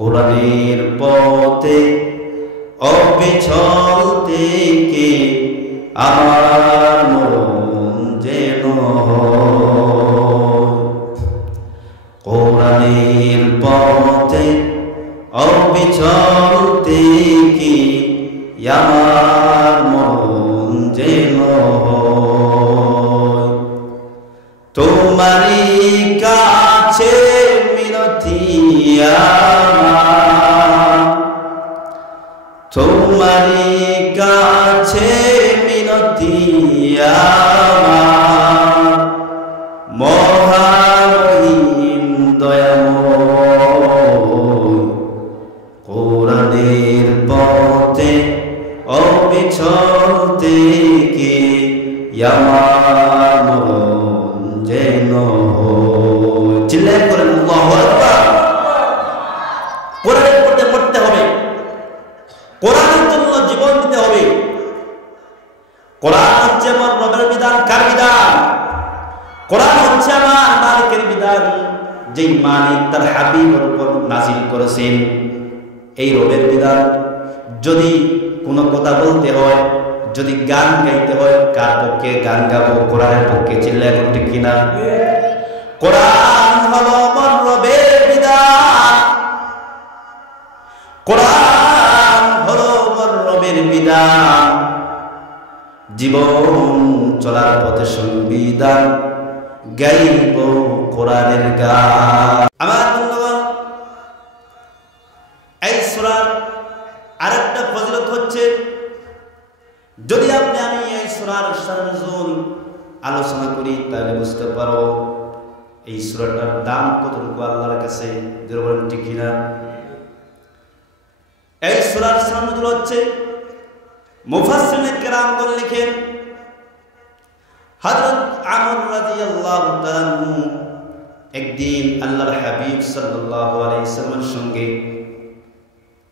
কোরআনের পথে অবিচল থেকে আমার মন যেন কোরআনের পথে অবিচল থেকে আমার মন যেন তোমারই কাছে মিনতি আমার, তোমারই কাছে মিনতি আমার, মহামহিম দয়াময় কোরআনের পথে অবিচল থেকে আমার মন যেন চিল্লায় করেন আল্লাহু আকবার। কোরআনের পথে পড়তে হবে, কোরআনের জন্য জীবন দিতে হবে। কোরআন হচ্ছে আমার রবের বিধান। কার বিধান? কোরআন হচ্ছে আমার মালিকের বিধান, যেই মালিক তার হাবিবের উপর নাযিল করেছেন। এই রবের বিধান। যদি কোনো কথা বলতে হয়, যদি গান গাইতে হয়, কার পক্ষে গান গাবো? কোরআনের পক্ষে। চিল্লায় এখন ঠিক কিনা? কোরআন হলো আমার রবের বিধান, কোরআন হলো আমার রবের বিধান, জীবন চলার পথে সংবিধান, গাইব কোরআনের গান। আমার বন্ধুগণ, এই সূরার আরেকটা ফজিলত হচ্ছে, যদি আমি এই সূরার শান-নুজুল আলোচনা করি তাহলে বুঝতে পারো এই সূরাটার দাম কতটুকু আল্লাহর কাছে। বলেন ঠিক কিনা? এই সূরার শান-নুজুল হচ্ছে, মুফাসসিরিনে কেরামগণ লিখেন, হযরত আমর রাদিয়াল্লাহু তাআলা আনহু একদিন আল্লাহর হাবিব সাল্লাল্লাহু আলাইহি ওয়াসাল্লামের সঙ্গে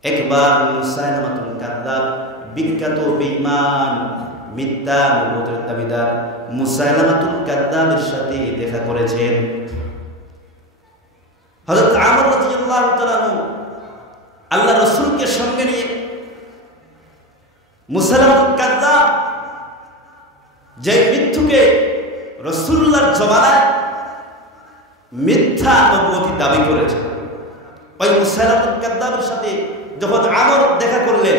একবার মুসাইলামাতুল কাযযাব, বিখ্যাত বেঈমান, মিথ্যা নবুয়তের দাবিদার মুসাইলামাতুল কাযযাবের সাথে দেখা করেছেন। হযরত আমর রাদিয়াল্লাহু তাআলা আনহু আল্লাহ রাসূলকে সঙ্গে নিয়ে মুসাইলামাতুল কাযযাব যে মৃত্যুকে রাসূলুল্লাহর জমানায় মিথ্যা নবুয়তি দাবি করেছে, ওই মুসাইলামাতুল কাযযাবের সাথে যখন আমর দেখা করলেন,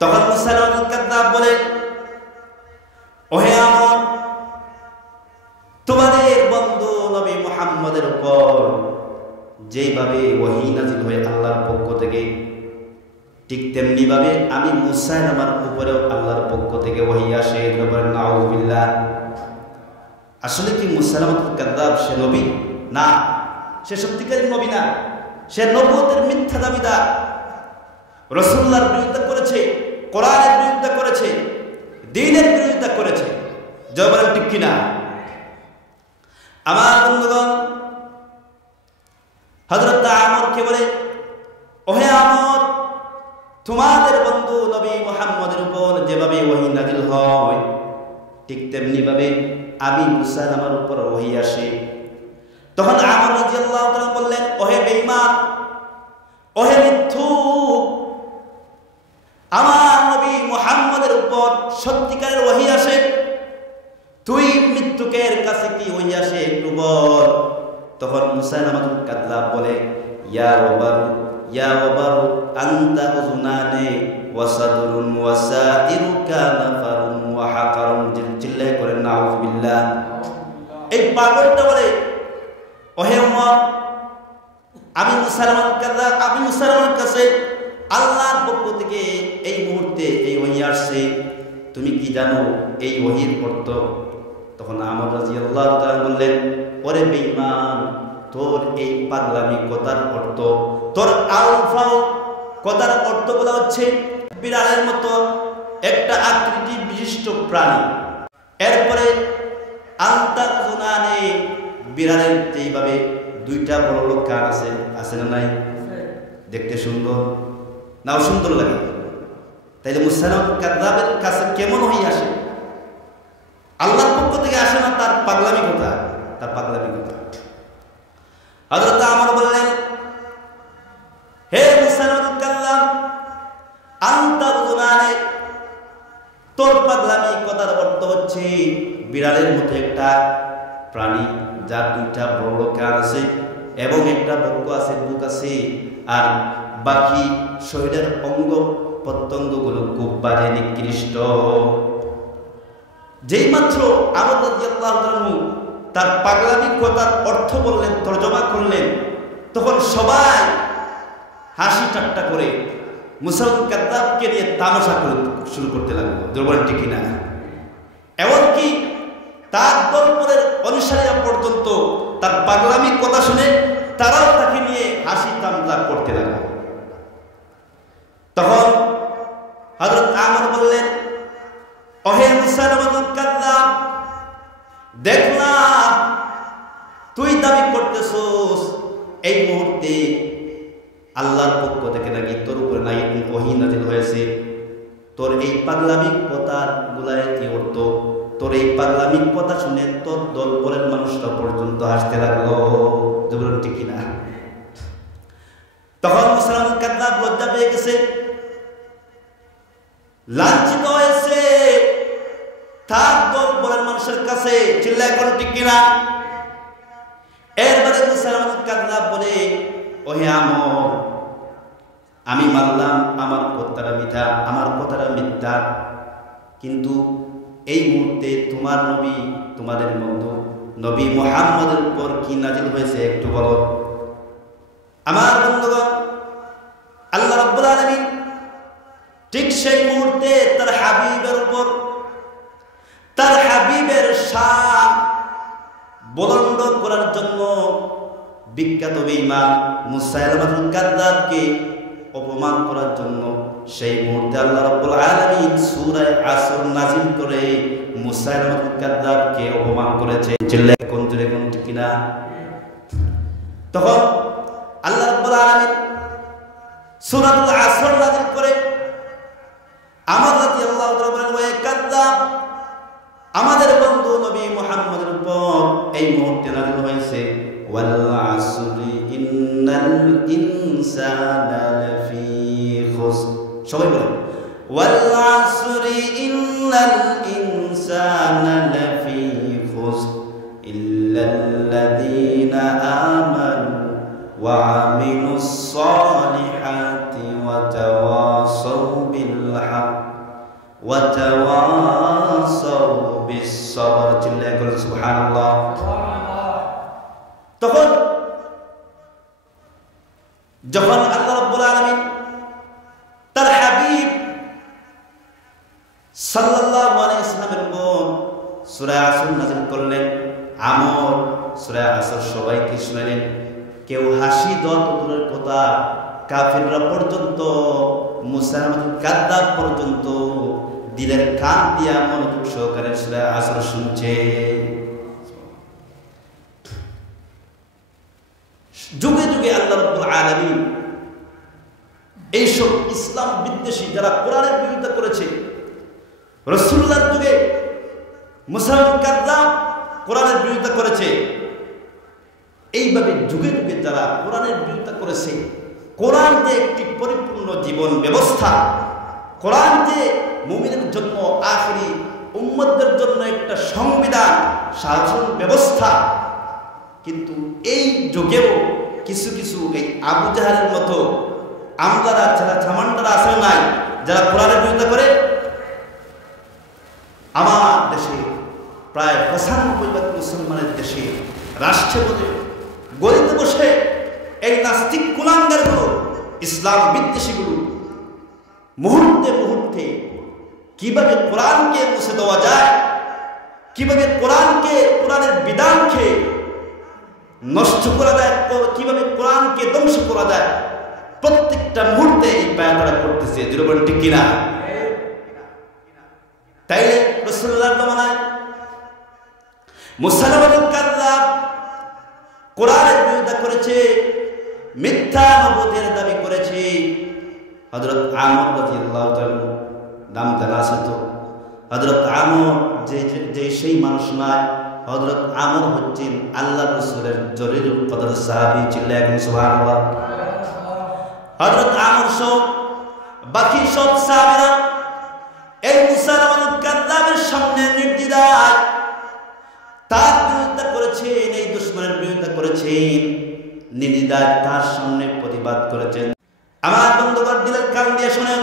তখন মুসাইলামাতুল কাযযাব বলে, ওহে আমর, তোমাদের বন্ধু নবী মুহাম্মদের উপর যেভাবে ওহী নাযিল হয় আল্লাহর পক্ষ থেকে, ঠিক তেমনি ভাবে আমি মুসাইলামার উপরেও আল্লাহর পক্ষ থেকে ওহী আসে। নাউযুবিল্লাহ। আসলে কি মুসাইলামাতুল কাযযাব সে নবী? না, সে সত্যিকারের নবী না। সে নবুয়তের মিথ্যা দাবিদার, রাসূলুল্লাহর বিরুদ্ধে করেছে, কোরআনের বিরুদ্ধে করেছে, দ্বীনের বিরুদ্ধে করেছে। জয় বলেন ঠিক কিনা? আমার বন্ধুগণ, হযরত আমরকে বলে, ওহে আমর, তোমাদের বন্ধু নবী মুহাম্মদের উপর যেভাবে ওহী নাযিল হয় ঠিক তেমনি ভাবে আমি মুসাইলামার উপর ওহী আসে। তখন আমর রাদিয়াল্লাহু তাআলা বললেন, ওহে বেঈমান, ওহে মিথ্যুক, আমার নবী মুহাম্মদের উপর সত্যিকারের ওহী আসে, তুই মৃত্যুকের কাছে কি ওহী আসে একটু বল। তখন মুসাইলামাতুল কাযযাব বলে, ইয়া ওবারু আনতা উযুনানে ওয়া সাদরুন ওয়া সাইরুকা নাফারুন ওয়া হাকারুন। চিল্লায় করেন নাউযুবিল্লাহ। এই পাগলটা বলে, ওহে ওমর, আমি মুসাইলামার কাছে আল্লাহর পক্ষ থেকে এই মুহূর্তে এই ওহী আসছে, তুমি কি জানো এই ওহীর অর্থ? তখন আমর রাদিয়াল্লাহু তাআলা বললেন, ওরে বেঈমান, তোর এই পাগলামি কথার অর্থ, তোর আলফাও কথার অর্থগুলো হচ্ছে বিড়ালের মতো একটা আকৃতি বিশিষ্ট প্রাণী। এরপরে আনতা উযুনানে, বিড়ালের যেইভাবে দুইটা বড় বড় কান আছে, আছে না নাই? দেখতে সুন্দর নাও, সুন্দর লাগে। তাইলে মুসাইলামাতুল কাযযাবের কাছে কেমন ওহী আসে? আল্লাহর পক্ষ থেকে আসে না, তার পাগলামি কথা, তার পাগলামি কথা। হযরত আমর বললেন, তোর পাগলামি কথার অর্থ হচ্ছে বিড়ালের মতো একটা প্রাণী যার দুইটা বড় কান আছে এবং একটা বক্ষ আছে, বুক আছে, আর বাকি শরীরের অঙ্গ প্রত্যঙ্গগুলো খুব বাজে নিকৃষ্ট। যেই মাত্র আমর রাদিয়াল্লাহু তাআলা তার পাগলামি কথার অর্থ বললেন, তরজমা করলেন, তখন সবাই হাসি ঠাট্টা করে মুসাইলামাতুল কাযযাবকে নিয়ে তামাশা শুরু করতে লাগলো। দুর্বল ঠিক না? এমনকি তার দরবারের অনুসারীরা পর্যন্ত তার পাগলামি কথা শুনে তারাও তাকে নিয়ে হাসি তামজা করতে লাগলো। তখন হযরত আমর বললেন, ওহে মুসাইলামাতুল কাযযাব, দেখলাম তুই দাবি করতেছস এই মুহূর্তে আল্লাহর পক্ষ থেকে নাকি তোর উপরে নাকি ওহী নাযিল হয়েছে। তোর এই পাগলামি কথার গুলায় কি অর্থ? তোর এই পাগলামি কথা শুনে তোর দলবলের মানুষরা পর্যন্ত হাসতে লাগলো। যেগুলো ঠিক কিনা? তখন মুসাইলামাতুল কাযযাব লজ্জা পেয়ে গেছে, লাঞ্ছিত হয়েছে তার দলবলের মানুষের কাছে। চিল্লায় কোন ঠিক কিনা? এরপরে মুসাইলামাতুল কাযযাব বলে, ওহে আমর, আমি মানলাম আমার কথাটা মিথ্যা, আমার কথাটা মিথ্যা, কিন্তু এই মুহূর্তে তোমার নবী, তোমাদের বন্ধু নবী মুহাম্মদের উপর কি নাজিল হয়েছে একটু বলো। আমার বন্ধুগণ, আল্লাহ রাব্বুল আলামিন ঠিক সেই মুহূর্তে তার হাবিবের উপর, তার হাবিবের শান বুলন্দ করার জন্য বিখ্যাত বেঈমান মুসাইলামাতুল কাযযাবকে অপমান করার জন্য সেই মুহূর্তে আল্লাহ রাব্বুল আলামিন সূরা আসর নাযিল করে মুসাইলামাতুল কাযযাবকে অপমান করেছে। চিল্লায় কোন জোরে কোন ঠিক কিনা? তখন আল্লাহ রাব্বুল আলামিন সূরাতুল আসর নাযিল করে আমর রাদিয়াল্লাহু তাআলা বলেন, ওয়া কাযযাব, আমাদের বন্ধু নবী মুহাম্মদের উপর এই মুহূর্তে নাযিল হয়েছে ওয়াল আসরি ইন্নাল ইনসানা লাফি খুসর। সবাই বলেন ওয়াল আসরি ইন্নাল ইনসানা লাফি খুসর ইল্লাল্লাযীনা আমানু ওয়া আমিলুস সালিহাতি ওয়া তাওয়াসাউ বিল হক ওয়া তাওয়াসাউ বিস sabr। চিল্লায় বলেন সুবহানাল্লাহ। তখন যখন আল্লাহ রাব্বুল আলামিন তার হাবিব সাল্লাল্লাহু আলাইহি ওয়াসাল্লামের উপর সূরা আসর নাযিল করলেন, আমর সূরা আসর সবাইকে শুনালেন। কেউ হাসি দেওয়া তো দূরের কথা, কাফিররা পর্যন্ত, মুসাইলামাতুল কাযযাব পর্যন্ত দিলের কান দিয়া মনোযোগ সহকারে সূরা আসর শুনছে। যুগে যুগে আল্লাহ রাব্বুল আলামিন এইসব ইসলাম বিদ্বেষী যারা কোরআনের বিরোধিতা করেছে, রাসূলুল্লাহর যুগে মুসাইলামাতুল কাযযাব কোরআনের বিরোধিতা করেছে, এইভাবে যুগে যুগে যারা কোরআনের বিরোধিতা করেছে, কোরআন যে একটি পরিপূর্ণ জীবন ব্যবস্থা, কোরআন যে মুমিনের জন্য, আখিরি উম্মতদের জন্য একটা সংবিধান, শাসন ব্যবস্থা, কিন্তু এই যুগেও কিছু কিছু এই আবু জাহেলের মতো আমলারা, যারা ছামান্ডারা আছে নাই, যারা কোরআনের বিরোধিতা করে। আমার দেশে প্রায় ৯৫% মুসলমানের দেশে রাষ্ট্রে বলে গলিতে বসে এই নাস্তিক কুলাঙ্গারগুলো, ইসলাম বিদ্বেষীগুলো মুহূর্তে মুহূর্তে কিভাবে কোরআনকে মুছে দেওয়া যায়, কিভাবে কোরআনকে, কোরআনের বিধানকে নষ্ট করা যায়, কিভাবে কোরআনকে ধ্বংস করা যায়, প্রত্যেকটা মুহূর্তে এই পায়তারা করতেছে। যেরকম ঠিক কিনা? তাইলে রাসূলুল্লাহর জামানায় মুসাইলামাতুল কাযযাব কোরআনের বিরোধিতা করেছে, মিথ্যা নবুয়তের দাবি করেছে। হযরত আমর রাদিয়াল্লাহু তাআলা নাম জানা আছে তো? হযরত আমর যে সেই মানুষ নয়, হযরত আমর হচ্ছেন আল্লাহর রাসূলের জলিলুল কদর সাহাবী। চিল্লায় বলুন সুবহানাল্লাহ। হযরত আমর সহ বাকি সব সাহাবীরা এই মুসাইলামাতুল করেছেন, নির্দ্বিধায় তার সামনে প্রতিবাদ করেছেন। আমার বন্ধুগণ, দিলের কান দিয়ে শুনেন,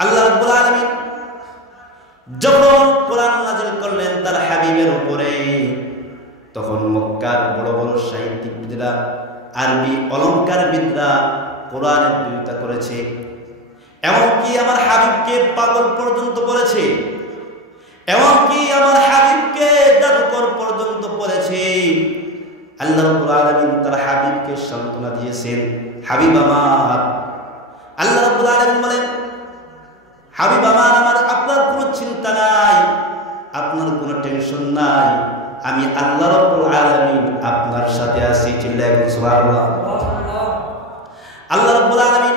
আল্লাহ রাব্বুল আলামিন যখন কোরআন নাযিল করলেন তার হাবিবের উপরে, তখন মক্কার বড় বড় সাহিত্যিকবিদরা, আরবি অলংকারবিদরা কোরআনের বিরোধিতা করেছে। এমনকি আমার হাবিবকে পাগল পর্যন্ত বলেছে, এমনকি আমার হাবিবকে জাদুকর পর্যন্ত বলেছে। আল্লাহ রাব্বুল আলামিন তার হাবিবকে সান্ত্বনা দিয়েছেন, হাবিব আমার, আল্লাহ রাব্বুল আলামিন বলেন, হাবিব আমার, আপনার কোনো চিন্তা নাই, আপনার কোনো টেনশন নাই, আমি আল্লাহ রাব্বুল আলামিন আপনার সাথে আছি। চিল্লায় বলুন সুবহানাল্লাহ। আল্লাহ রাব্বুল আলামিন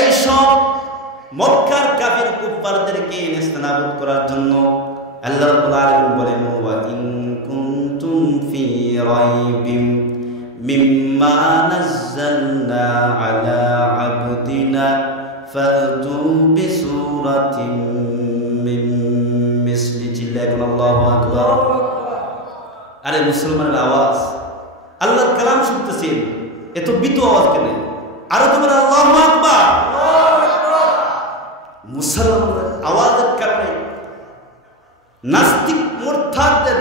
এই সব মক্কার কাফির কুফফারদেরকে নেস্তানাবুদ করার জন্য আল্লাহ রাব্বুল আলামিন বলেন, ওয়া ইন কুনতুম ফি রাইবিম মিম্মা নাযালনা আলা আবদিনা ফাতু বিসূরাতিন মিন মিসলি। চিল্লায় বলুন আল্লাহু আকবার। আরে মুসলমানের আওয়াজ, আল্লাহর কালাম শুনতেছেন, এত বিতু আওয়াজ কেন? আরো তোমার আল্লাহু আকবার। মুসলমানের আওয়াজের কারণে নাস্তিক মুরতাদদের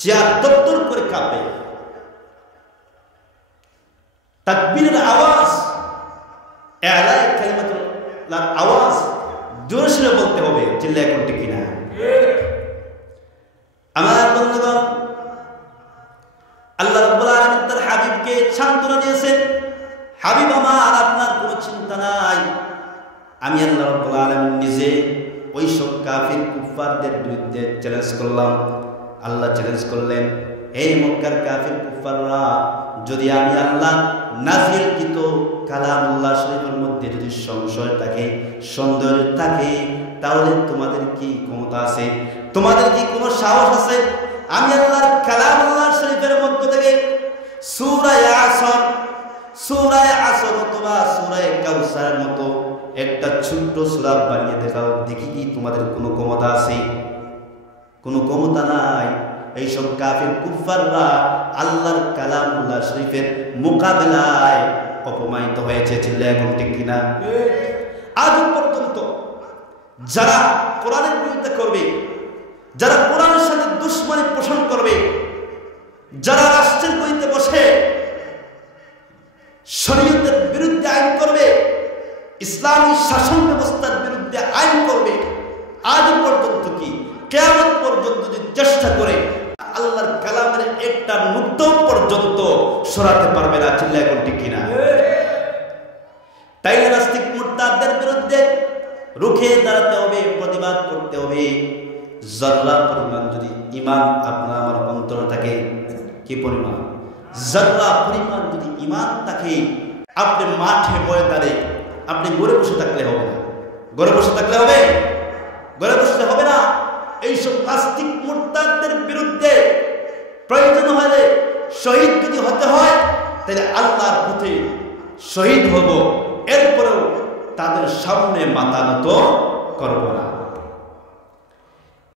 চেয়ার দপ্তর করে কাঁপে। তাকবীরের আওয়াজ, ইলাহি কালিমাতুল্লাহর আওয়াজ জোরে সোরে বলতে হবে। চিল্লায় কোন ঠিক কিনা? আমার বন্ধুগণ, আল্লাহ রাব্বুল আলামিন তার হাবিবকে সান্ত্বনা দিয়েছেন, হাবিব আমার, আপনার কোনো চিন্তা নাই, আমি আল্লাহ রাব্বুল আলামিন নিজে ওই সব কাফির কুফফারদের বিরুদ্ধে চ্যালেঞ্জ করলাম। আল্লাহ চ্যালেঞ্জ করলেন, এই মক্কার কাফির কুফফাররা, যদি আমি আল্লাহ নাযিলকৃত কালামুল্লাহ শরীফের মধ্যে যদি সংশয় থাকে, সন্দেহ থাকে, তাহলে তোমাদের কি ক্ষমতা আছে? তোমাদের কি কোনো সাহস আছে? আমি আল্লাহর কালামুল্লাহ শরীফের মধ্য থেকে সূরা আসর অথবা সূরা কাউসারের মতো একটা ছোট্ট সূরা বানিয়ে দেখাও, দেখি কি তোমাদের কোনো ক্ষমতা আছে? কোনো ক্ষমতা নাই। এইসব কাফির কুফফাররা আল্লাহর কালামুল্লাহ শরীফের মোকাবেলায় অপমানিত হয়েছে। চিল্লায় বলুন ঠিক কিনা? আজ পর্যন্ত যারা কোরআনের বিরুদ্ধে করবে, যারা কোরআনের সাথে দুশমনী পোষণ করবে, যারা রাষ্ট্রের গদিতে বসে শরীয়তের বিরুদ্ধে আইন করবে, ইসলামী শাসন ব্যবস্থার বিরুদ্ধে আইন করবে, আজ পর্যন্ত কি কিয়ামত পর্যন্ত যদি চেষ্টা করে, আল্লাহর কালামের একটা নুক্তা পর্যন্ত সরাতে পারবে না। চিল্লায় কোন ঠিক কিনা? তাই নাস্তিক মুরতাদদের বিরুদ্ধে রুখে দাঁড়াতে হবে, প্রতিবাদ করতে হবে। যাররা পরিমাণ যদি ঈমান আপনার আমার অন্তরে থাকে, কি পরিমাণ? যাররা পরিমাণ যদি ঈমান থাকে, আপনি মাঠে ময়দানে, আপনি ঘরে বসে থাকলে হবে না। ঘরে বসে থাকলে হবে? ঘরে বসতে হবে না। এইসব নাস্তিক মুরতাদদের বিরুদ্ধে প্রয়োজন হলে শহীদ যদি হতে হয়, তাহলে আল্লাহর পথে শহীদ হব, এরপরেও তাদের সামনে মাথা নত করব না।